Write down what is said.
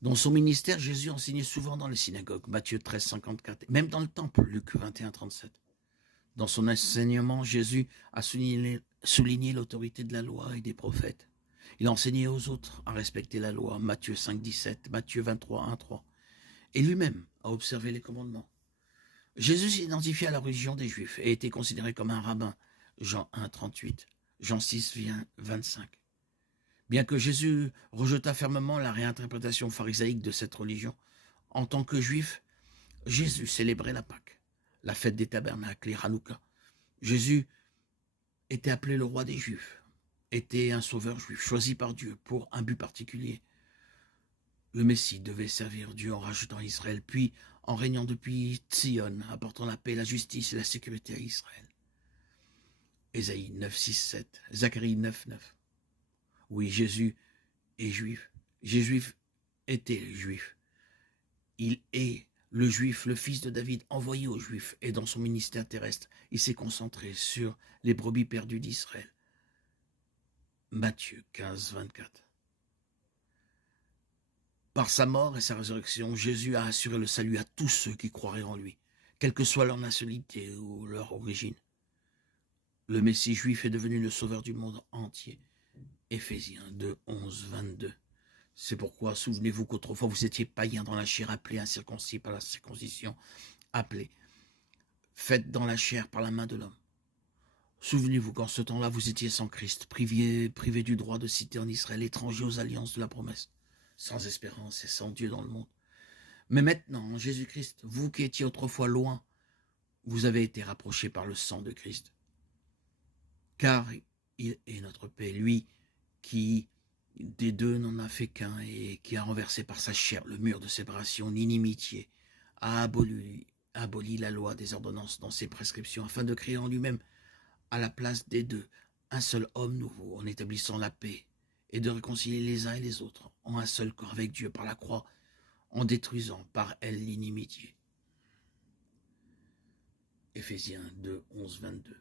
Dans son ministère, Jésus enseignait souvent dans les synagogues, Matthieu 13, 54, même dans le temple, Luc 21, 37. Dans son enseignement, Jésus a souligné l'autorité de la loi et des prophètes. Il a enseigné aux autres à respecter la loi, Matthieu 5, 17, Matthieu 23, 1, 3. Et lui-même a observé les commandements. Jésus s'identifiait à la religion des Juifs et était considéré comme un rabbin, Jean 1, 38, Jean 6, 25. Bien que Jésus rejeta fermement la réinterprétation pharisaïque de cette religion, en tant que Juif, Jésus célébrait la Pâque, la fête des tabernacles, les Hanouka. Jésus était appelé le roi des Juifs, était un sauveur juif choisi par Dieu pour un but particulier. Le Messie devait servir Dieu en rachetant Israël, puis en régnant depuis Tzion, apportant la paix, la justice et la sécurité à Israël. Ésaïe 9, 6, 7, Zacharie 9, 9. Oui, Jésus est juif. Jésus était juif. Il est le juif, le fils de David, envoyé aux juifs. Et dans son ministère terrestre, il s'est concentré sur les brebis perdues d'Israël. Matthieu 15, 24. Par sa mort et sa résurrection, Jésus a assuré le salut à tous ceux qui croiraient en lui, quelle que soit leur nationalité ou leur origine. Le Messie juif est devenu le sauveur du monde entier. Éphésiens 2, 11, 22. C'est pourquoi, souvenez-vous qu'autrefois vous étiez païens dans la chair, appelés incirconcis par la circoncision, appelés, faite dans la chair par la main de l'homme. Souvenez-vous qu'en ce temps-là, vous étiez sans Christ, privés du droit de cité en Israël, étrangers aux alliances de la promesse, sans espérance et sans Dieu dans le monde. Mais maintenant, en Jésus-Christ, vous qui étiez autrefois loin, vous avez été rapprochés par le sang de Christ. Car il est notre paix, lui qui des deux n'en a fait qu'un et qui a renversé par sa chair le mur de séparation, l'inimitié, a aboli la loi des ordonnances dans ses prescriptions afin de créer en lui-même, à la place des deux, un seul homme nouveau en établissant la paix et de réconcilier les uns et les autres en un seul corps avec Dieu par la croix, en détruisant par elle l'inimitié. Éphésiens 2, 11, 22.